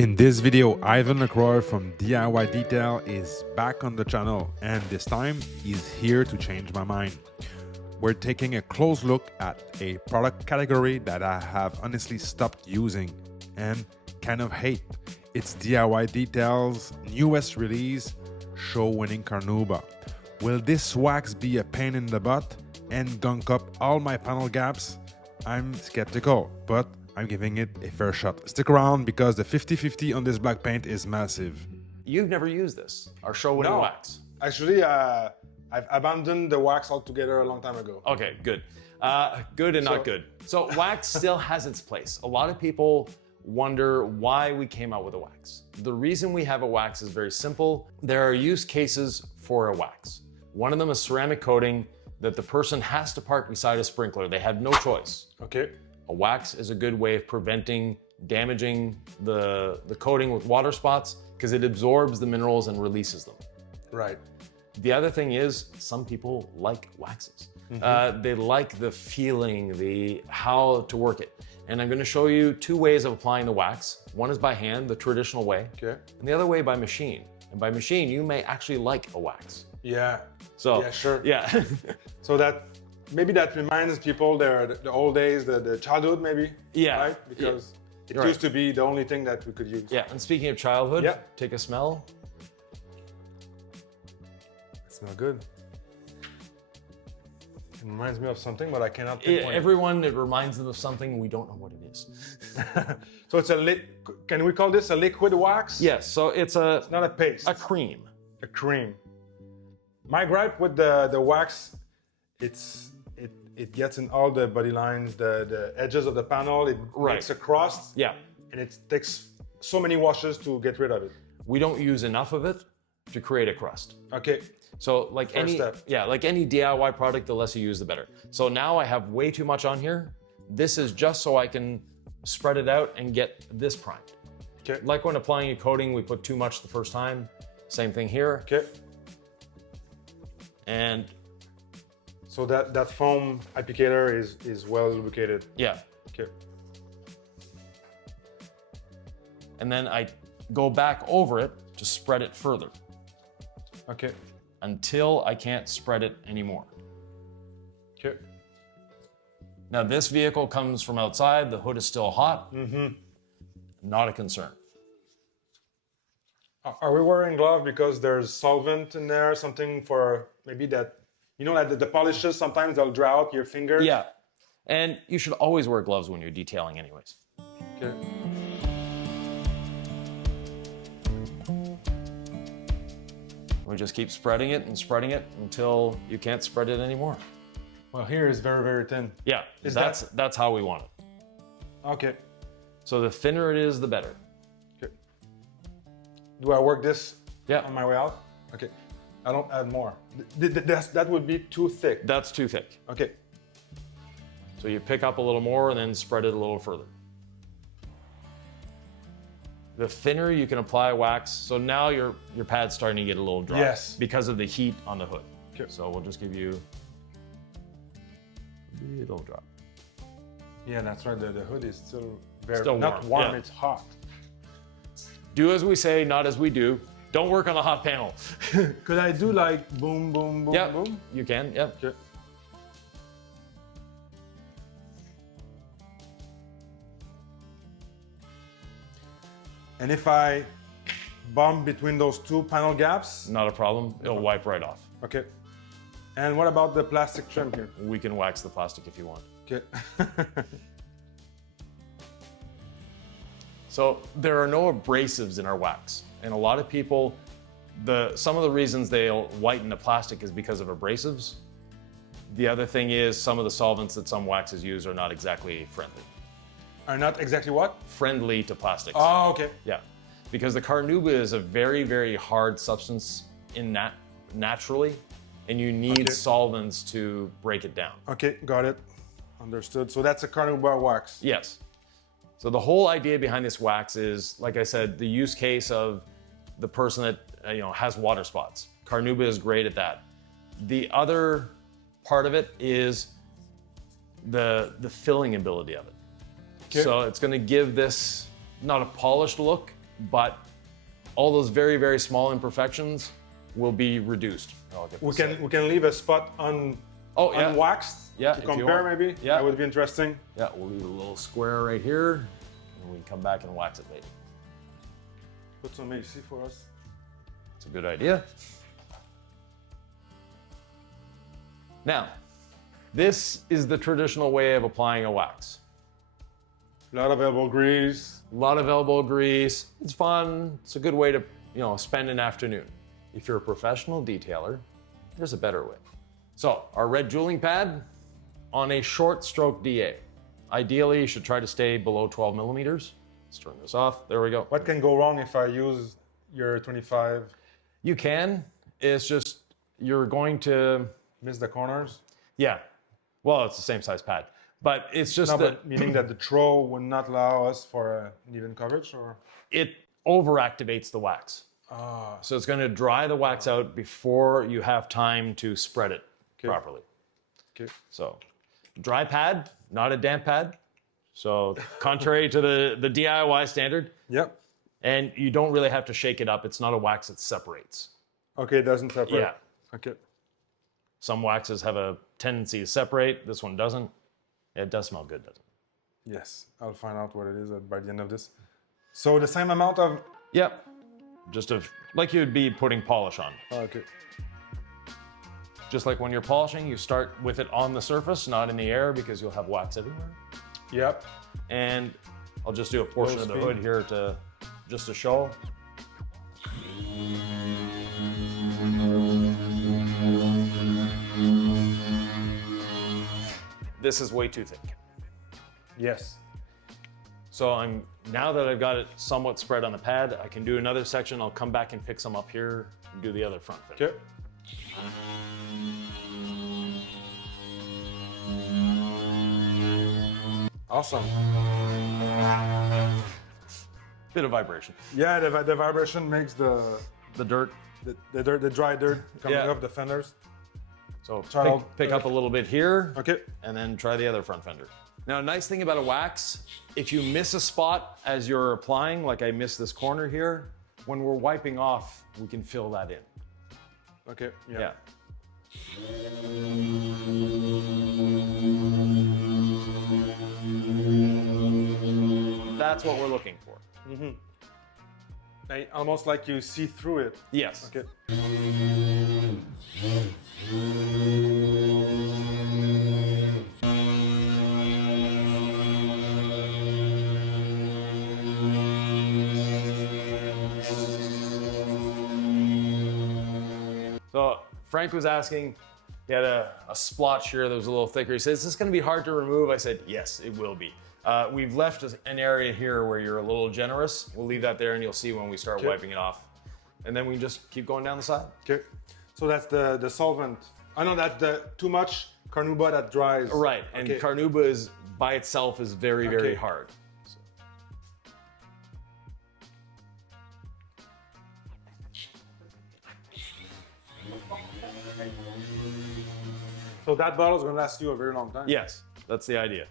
In this video, Yvan Lacroix from DIY Detail is back on the channel, and this time he's here to change my mind. We're taking a close look at a product category that I have honestly stopped using and kind of hate. It's DIY Detail's newest release, show-winning Carnauba. Will this wax be a pain in the butt and gunk up all my panel gaps? I'm skeptical, but I'm giving it a fair shot. Stick around because the 50-50 on this black paint is massive. You've never used this, our show-winning wax. Actually, I've abandoned the wax altogether a long time ago. Okay, good. Good and not good. So wax still has its place. A lot of people wonder why we came out with a wax. The reason we have a wax is very simple. There are use cases for a wax. One of them is ceramic coating that the person has to park beside a sprinkler. They have no choice. Okay. A wax is a good way of preventing damaging the coating with water spots because it absorbs the minerals and releases them. Right. The other thing is some people like waxes. They like the feeling, how to work it. And I'm going to show you two ways of applying the wax. One is by hand, the traditional way, Okay. and the other way by machine. And by machine, you may actually like a wax. Yeah. So, Yeah, sure. Yeah. So maybe that reminds people the old days, the childhood maybe. Yeah. Right? Because it You're used to be the only thing that we could use. Yeah, and speaking of childhood, Yeah. take a smell. It smells good. It reminds me of something, but I cannot pinpoint. Everyone, it reminds them of something, we don't know what it is. So it's can we call this a liquid wax? Yes, so it's Not a paste. a cream. A cream. My gripe with the wax, it gets in all the body lines, the edges of the panel. It Right. makes a crust. Yeah. And it takes so many washes to get rid of it. We don't use enough of it to create a crust. Okay. So like step. like any DIY product, the less you use, the better. So now I have way too much on here. This is just so I can spread it out and get this primed. Okay. Like when applying a coating, we put too much the first time. Same thing here. Okay. And So that foam applicator is well lubricated. yeah. Okay. And then I go back over it to spread it further Okay. until I can't spread it anymore. Okay. Now this vehicle comes from outside, the hood is still hot. Not a concern. Are we wearing gloves because there's solvent in there? Something for maybe that, like the polishes, sometimes they'll dry out your fingers. Yeah, and you should always wear gloves when you're detailing anyways. Okay. We just keep spreading it until you can't spread it anymore. Well, here is very, very thin. Yeah, Is that's how we want it. Okay. So the thinner it is, the better. Okay. Do I work this Yeah, on my way out? Okay. I don't add more. That would be too thick. that's too thick. Okay. So you pick up a little more and then spread it a little further. The thinner you can apply wax, so now your pad's starting to get a little dry. Yes. Because of the heat on the hood. Okay. So we'll just give you a little drop. Yeah, that's right. The hood is still very Still not warm, warm. yeah. It's hot. Do as we say, not as we do. Don't work on a hot panel. Could I do like boom, boom, boom, Yeah, boom? you can, yep. Okay. And if I bump between those two panel gaps? Not a problem, it'll wipe right off. Okay. And what about the plastic trim here? We can wax the plastic if you want. Okay. So there are no abrasives in our wax. And a lot of people, some of the reasons they'll whiten the plastic is because of abrasives. The other thing is some of the solvents that some waxes use are not exactly friendly. Are not exactly what? Friendly to plastics. Oh, okay. Yeah, because the Carnauba is a very, very hard substance naturally, and you need Okay. solvents to break it down. Okay, got it. Understood. So that's a Carnauba wax. Yes. So the whole idea behind this wax is, like I said, the use case of the person that has water spots. Carnauba is great at that. The other part of it is the filling ability of it. Okay. So it's going to give this not a polished look, but all those very, very small imperfections will be reduced. We can leave a spot unwaxed Yeah, to if you compare want. maybe. Yeah. That would be interesting. Yeah, we'll leave a little square right here, and we can come back and wax it later. Put some AC for us. It's a good idea. Now, this is the traditional way of applying a wax. A lot of elbow grease. A lot of elbow grease. It's fun. It's a good way to, spend an afternoon. If you're a professional detailer, there's a better way. So, our red jeweling pad on a short stroke DA. Ideally, you should try to stay below 12 millimeters. Let's turn this off. There we go. What can go wrong if I use your 25? You can. It's just you're going to Miss the corners? Yeah. Well, it's the same size pad, but it's just No, that but meaning that the throw would not allow us for an even coverage, or? it overactivates the wax. Ah, So it's going to dry the wax out before you have time to spread it properly. okay. So dry pad, not a damp pad. So contrary to the DIY standard, Yep. and you don't really have to shake it up. It's not a wax that separates. Okay, it doesn't separate. Yeah. Okay. Some waxes have a tendency to separate. This one doesn't. It does smell good, doesn't it? Yes, I'll find out what it is by the end of this. So the same amount of. Yep. Just like you'd be putting polish on. Okay. Just like when you're polishing, you start with it on the surface, not in the air, because you'll have wax everywhere. Yep. And I'll just do a portion Low of the speed. hood here just to show. This is way too thick. Yes. So now that I've got it somewhat spread on the pad, I can do another section. I'll come back and pick some up here and do the other front fender. Okay. Awesome. Bit of vibration. Yeah, the vibration makes the The dirt. dry dirt coming Yeah. off the fenders. So Try pick up a little bit here. Okay. And then try the other front fender. Now, a nice thing about a wax, if you miss a spot as you're applying, like I missed this corner here, when we're wiping off, we can fill that in. Okay. Yeah. That's what we're looking for. Almost like you see through it. Yes. Okay. So Frank was asking, he had a splotch here that was a little thicker. He said, is this gonna be hard to remove? I said, yes, it will be. We've left an area here where you're a little generous. We'll leave that there and you'll see when we start wiping it off. And then we can just keep going down the side. Okay. So that's the solvent. I know that the too much Carnauba that dries. Right, and Carnauba is by itself is very, very hard. So that bottle is gonna last you a very long time. Yes, that's the idea.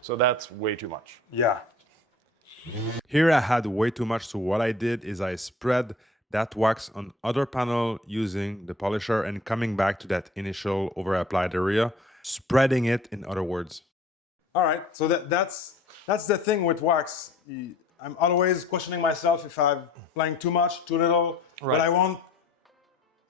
So that's way too much. Yeah. Here I had way too much, so what I did is I spread that wax on other panel using the polisher and coming back to that initial over applied area, spreading it, in other words. All right. So that's the thing with wax. I'm always questioning myself if I'm applying too much, too little. Right. But I want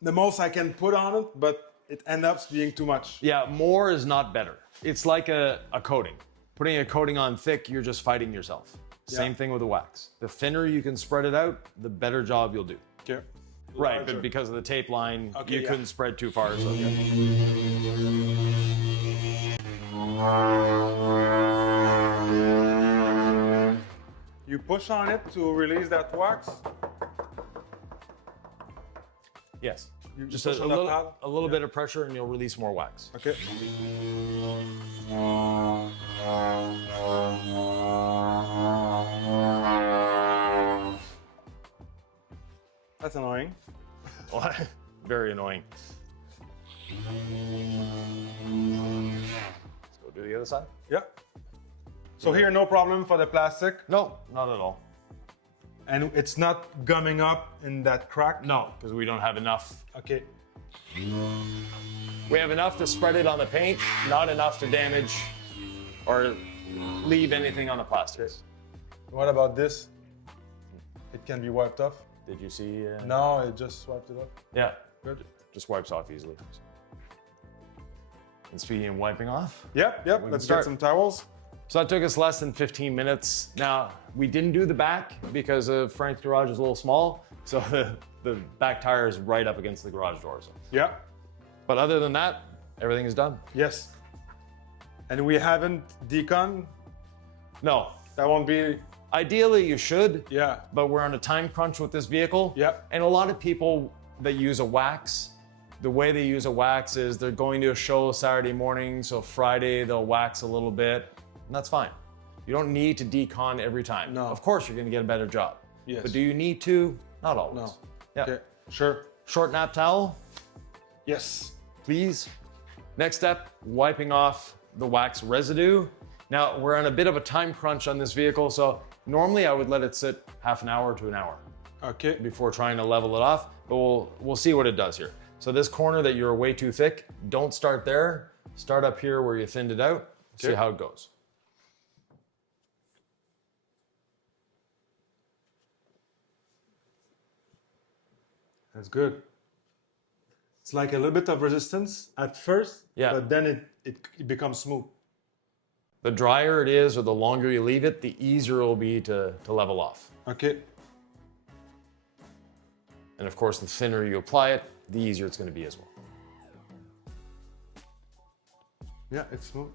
the most I can put on it, but it ends up being too much. Yeah, more is not better. It's like a coating. Putting a coating on thick, you're just fighting yourself. Same thing with the wax. The thinner you can spread it out, the better job you'll do. Okay. Right, Larger. but because of the tape line, Okay, you couldn't spread too far. So You push on it to release that wax. Yes. You Just push on the pad? a little bit of pressure and you'll release more wax. Okay. That's annoying. Very annoying. Let's go do the other side. Yeah. So here, no problem for the plastic, No, not at all. and it's not gumming up in that crack. No, because we don't have enough. Okay. We have enough to spread it on the paint, not enough to damage or leave anything on the plastics. What about this? It can be wiped off. Did you see? No, it just swiped it off. Yeah, Good. just wipes off easily. And speaking of wiping off, Yep. Let's start. get some towels. so that took us less than 15 minutes. Now, we didn't do the back because Frank's garage is a little small, so the back tire is right up against the garage door. So. Yeah. But other than that, everything is done. Yes. And we haven't decon. No, That won't be. ideally you should, Yeah. but we're on a time crunch with this vehicle. Yeah. And a lot of people that use a wax, the way they use a wax is they're going to a show Saturday morning, so Friday they'll wax a little bit, and that's fine. You don't need to decon every time. No. Of course you're gonna get a better job. Yes. But do you need to? Not always. No. Yeah. Okay. Sure. Short nap towel, Yes. please. Next step, wiping off the wax residue. Now, we're on a bit of a time crunch on this vehicle, so normally I would let it sit half an hour to an hour Okay. before trying to level it off, but we'll see what it does here. So this corner that you're way too thick, don't start there. Start up here where you thinned it out, see Okay. how it goes. That's good. It's like a little bit of resistance at first, Yeah. but then it becomes smooth. The drier it is or the longer you leave it, the easier it will be to level off. Okay. And of course, the thinner you apply it, the easier it's gonna be as well. Yeah, it's smooth.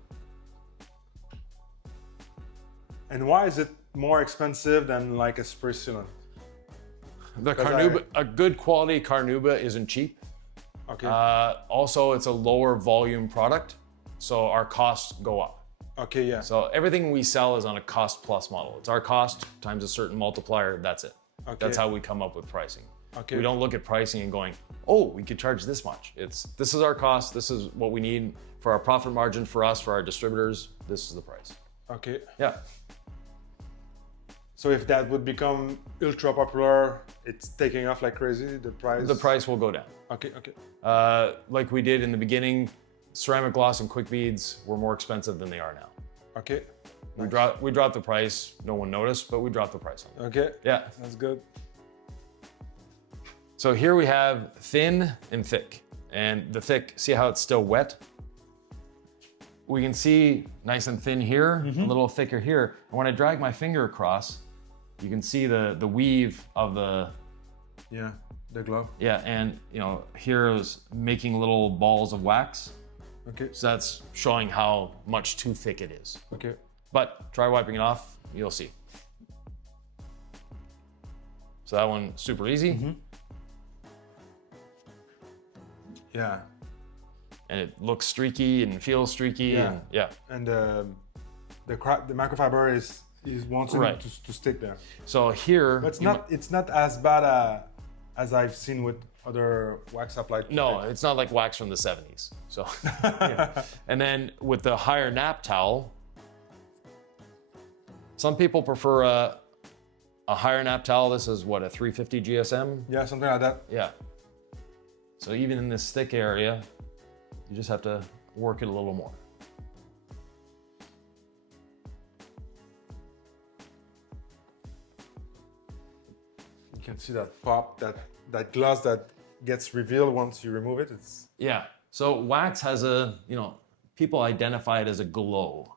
And why is it more expensive than like a spray sealant? The 'Cause Carnauba, a good quality Carnauba isn't cheap. Okay. Also, it's a lower volume product, so our costs go up. Okay, yeah. So everything we sell is on a cost plus model. It's our cost times a certain multiplier, that's it. Okay. That's how we come up with pricing. Okay. We don't look at pricing and going, oh, we could charge this much. This is our cost, this is what we need for our profit margin for us, for our distributors, this is the price. Okay. Yeah. So if that would become ultra popular, it's taking off like crazy, the price? The price will go down. Okay, okay. Like we did in the beginning, ceramic gloss and quick beads were more expensive than they are now. Okay. We dropped the price, no one noticed, but we dropped the price on it. Okay. Yeah. That's good. So here we have thin and thick. And the thick, see how it's still wet? We can see nice and thin here, a little thicker here. And when I drag my finger across, you can see the weave of the, Yeah, the glove. yeah, and you know, here is making little balls of wax. Okay. So that's showing how much too thick it is. Okay. But try wiping it off, you'll see. So that one, super easy. Yeah. And it looks streaky and feels streaky. Yeah. And yeah. And the microfiber is wanting Right. to stick there. So here, But you it's not as bad as I've seen with other wax applied. no, it's not like wax from the 70s. So, yeah. And then with the higher nap towel, some people prefer a higher nap towel. This is what, a 350 GSM? Yeah, something like that. Yeah. So even in this thick area, you just have to work it a little more. You can see that pop, that gloss that gets revealed once you remove it. It's Yeah. So wax has a, you know, people identify it as a glow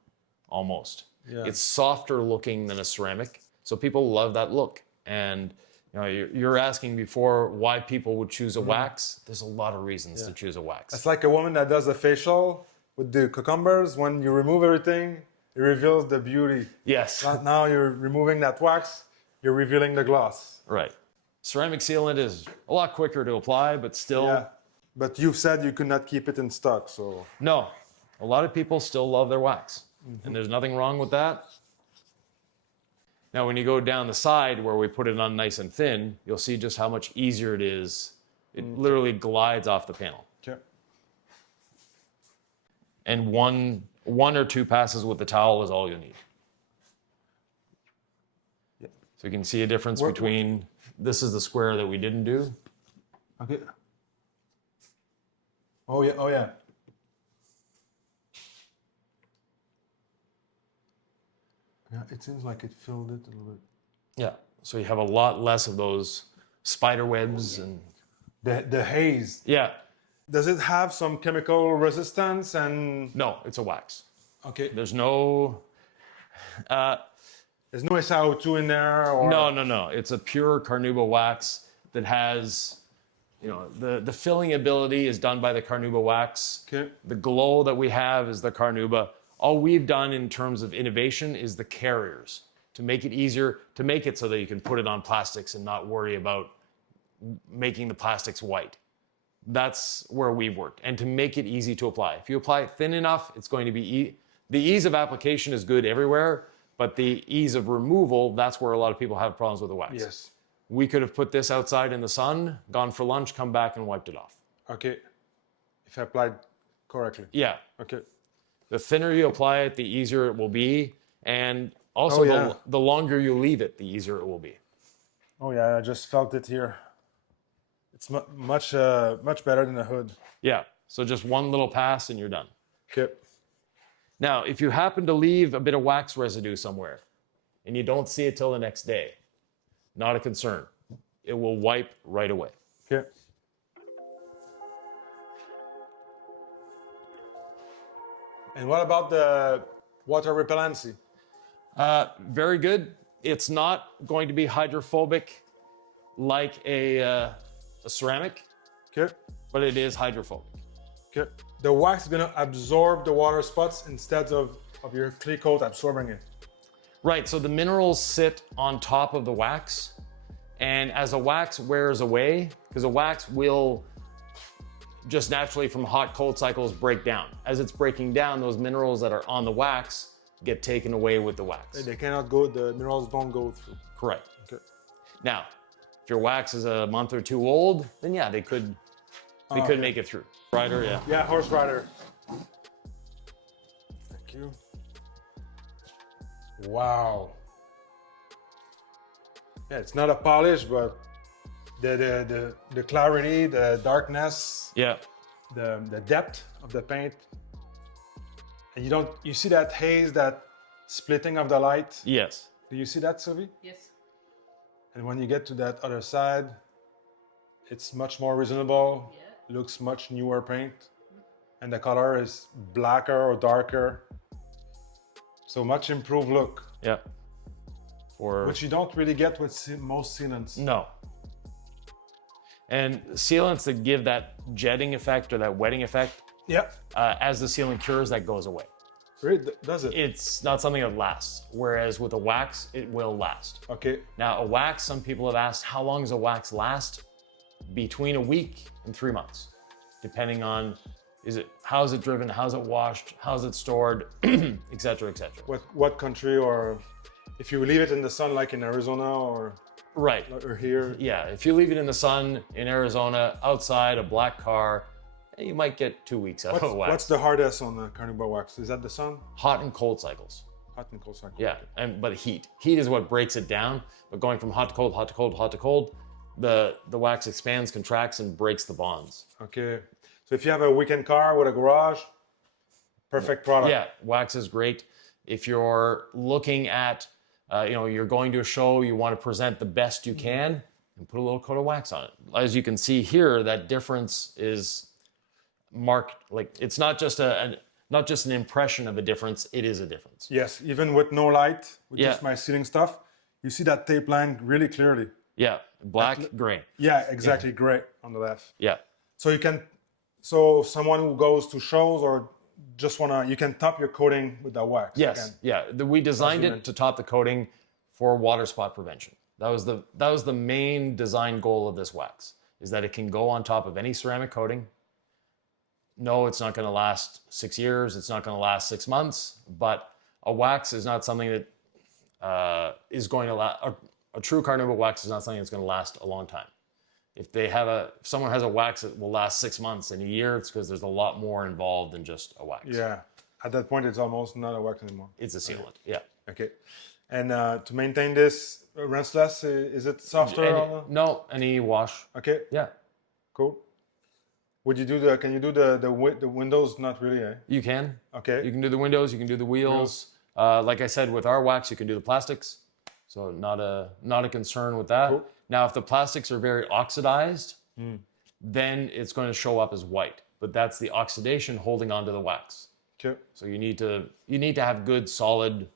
almost. Yeah. It's softer looking than a ceramic. So people love that look. And you know, you're asking before why people would choose a wax. There's a lot of reasons to choose a wax. It's like a woman that does a facial with the cucumbers. When you remove everything, it reveals the beauty. Yes. Now you're removing that wax, you're revealing the gloss. Right. Ceramic sealant is a lot quicker to apply, but still, Yeah. But you've said you could not keep it in stock, so. no. A lot of people still love their wax, and there's nothing wrong with that. Now, when you go down the side where we put it on nice and thin, you'll see just how much easier it is. It literally glides off the panel. Okay. And one or two passes with the towel is all you need. Yeah. So you can see a difference between, this is the square that we didn't do. Okay. Oh yeah, oh yeah. Yeah, it seems like it filled it a little bit. Yeah, so you have a lot less of those spider webs and The haze. yeah. Does it have some chemical resistance and? No, it's a wax. Okay. There's no There's no SiO2 in there or? no. It's a pure Carnauba wax that has, you know, the filling ability is done by the Carnauba wax. Okay. The glow that we have is the Carnauba. All we've done in terms of innovation is the carriers to make it easier, to make it so that you can put it on plastics and not worry about making the plastics white. That's where we've worked. And to make it easy to apply. If you apply it thin enough, it's going to be, the ease of application is good everywhere, but the ease of removal, that's where a lot of people have problems with the wax. Yes. We could have put this outside in the sun, gone for lunch, come back and wiped it off. Okay. If applied correctly. Yeah. Okay. The thinner you apply it, the easier it will be. And also the longer you leave it, the easier it will be. Oh yeah, I just felt it here. It's much better than the hood. Yeah. So just one little pass and you're done. Okay. Now, if you happen to leave a bit of wax residue somewhere and you don't see it till the next day, not a concern. It will wipe right away. Okay. And what about the water repellency? Very good. It's not going to be hydrophobic like a ceramic, Okay. but it is hydrophobic. Okay. The wax is gonna absorb the water spots instead of your clear coat absorbing it. Right, so the minerals sit on top of the wax, and as the wax wears away, because a wax will just naturally from hot cold cycles break down. As it's breaking down, those minerals that are on the wax get taken away with the wax. They cannot go, the minerals don't go through. Correct. Okay. Now, if your wax is a month or two old, then yeah, they could make it through. Rider, yeah. Yeah, horse rider. Thank you. Wow. Yeah, it's not a polish, but the clarity, the darkness, Yeah. the depth of the paint. And you see that haze, that splitting of the light. Yes. Do you see that, Sylvie? Yes. And when you get to that other side, it's much more reasonable. Yeah. Looks much newer paint. And the color is blacker or darker. So much improved look, Yeah. which you don't really get with most sealants. No. And sealants that give that jetting effect or that wetting effect, Yeah, as the sealant cures, that goes away. really, does it? It's not something that lasts. Whereas with a wax, it will last. Okay, Now, a wax, some people have asked, how long does a wax last? Between a week and 3 months, depending on how's it driven, how's it washed, how's it stored, et cetera, et cetera. what country, or if you leave it in the sun like in Arizona or Right. here? Yeah, if you leave it in the sun in Arizona, outside a black car, you might get 2 weeks out of a wax. What's the hardest on the Carnauba wax? Is that the sun? Hot and cold cycles. Hot and cold cycle. Yeah, but heat. Heat is what breaks it down. But going from hot to cold, hot to cold, hot to cold, the wax expands, contracts, and breaks the bonds. Okay. So if you have a weekend car with a garage, perfect product. Yeah, wax is great. If you're looking at, you're going to a show, you want to present the best you can, and put a little coat of wax on it. As you can see here, that difference is marked. Like it's not just an impression of a difference; it is a difference. Yes, even with no light, with Yeah. just my ceiling stuff, you see that tape line really clearly. Yeah, black, gray. Yeah, exactly. Great on the left. Yeah, So someone who goes to shows or just you can top your coating with that wax. yes, again. yeah. We designed it to top the coating for water spot prevention. That was the main design goal of this wax, is that it can go on top of any ceramic coating. No, it's not going to last 6 years. It's not going to last 6 months. But a wax is not something that is going to last. A true Carnauba wax is not something that's going to last a long time. If someone has a wax that will last 6 months and a year, it's because there's a lot more involved than just a wax. Yeah. At that point, it's almost not a wax anymore. It's a sealant. Yeah. Okay. And to maintain this rinseless, is it softer? No, any wash. Okay. Yeah. Cool. Would you do can you do the windows? Not really, eh? You can. Okay. You can do the windows, you can do the wheels. Like I said, with our wax, you can do the plastics. So not a concern with that. Cool. Now, if the plastics are very oxidized, then it's going to show up as white. But that's the oxidation holding onto the wax. Okay. So you need to have good, solid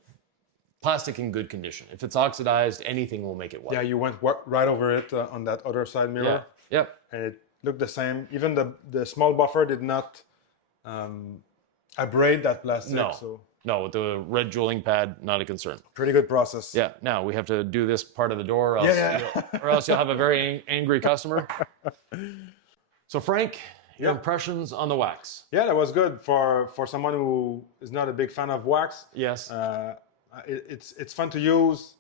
plastic in good condition. If it's oxidized, anything will make it white. Yeah, you went right over it on that other side mirror. Yeah. Yep. And it looked the same. Even the small buffer did not abrade that plastic. No. So No, with the red jeweling pad, not a concern. pretty good process. Yeah. Now we have to do this part of the door, or else you'll have a very angry customer. So Frank, your impressions on the wax? Yeah, that was good for someone who is not a big fan of wax. Yes. It's fun to use.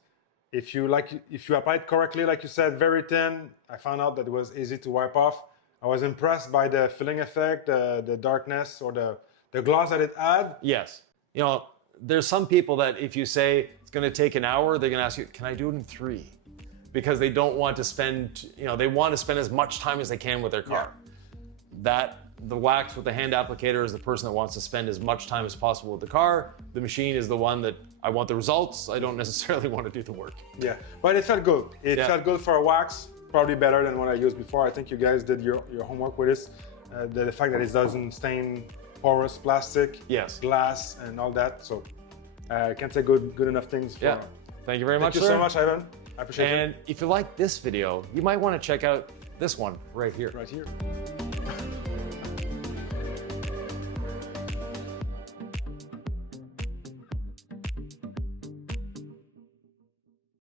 If you apply it correctly, like you said, very thin. I found out that it was easy to wipe off. I was impressed by the filling effect, the darkness, or the gloss that it had. Yes. You know, there's some people that if you say it's going to take an hour, they're going to ask you, can I do it in 3? Because they don't want to spend, they want to spend as much time as they can with their car. Yeah. The wax with the hand applicator is the person that wants to spend as much time as possible with the car. The machine is the one that I want the results. I don't necessarily want to do the work. Yeah, but it felt good. It felt good for a wax, probably better than what I used before. I think you guys did your homework with this. The fact that it doesn't stain porous plastic, glass, and all that. So I can't say good enough things. Thank you very much, Thank you so much, Yvan. I appreciate it. And if you like this video, you might want to check out this one right here. Right here.